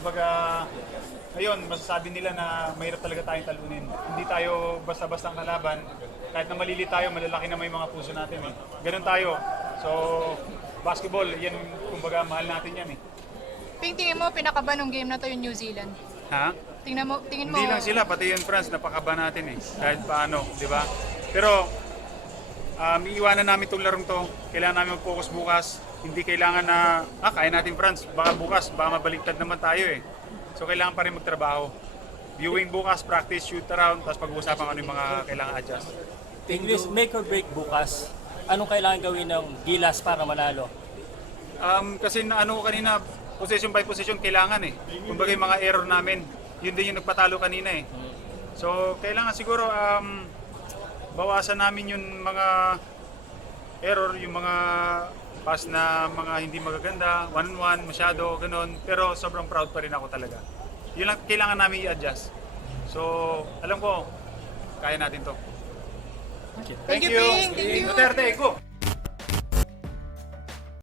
Kumbaga, ngayon, masasabi nila na mahirap talaga tayong talunin. Hindi tayo basta-basta ang kalaban. Kahit na malili tayo, malalaki na may mga puso natin eh. Ganun tayo. So, basketball, yan kumbaga mahal natin yan eh. Ping, tingin mo, pinakaba nung game na to yung New Zealand? Ha? Tingin mo, Hindi lang sila, pati yung France, napakaba natin eh. Kahit paano, di ba? Pero, iiwanan namin itong larong to. Kailangan namin mag-focus bukas. Hindi kailangan na, kaya natin France. Baka bukas, baka mabaliktad naman tayo eh. So, kailangan pa rin magtrabaho. Viewing bukas, practice, shoot around, tapos pag-uusapan kung ano yung mga kailangan adjust. English, make or break bukas. Anong kailangan gawin ng Gilas para manalo? Kasi na ano kanina, possession by possession kailangan eh. Kumbaga yung mga error namin, yun din yung nagpatalo kanina eh. So kailangan siguro bawasan namin yung mga error, yung mga pass na mga hindi magaganda, one-on-one, masyado, ganun. Pero sobrang proud pa rin ako talaga. Yun lang kailangan namin i-adjust. So alam ko, kaya natin to. Thank you, Ping. Thank you. Duterte, go!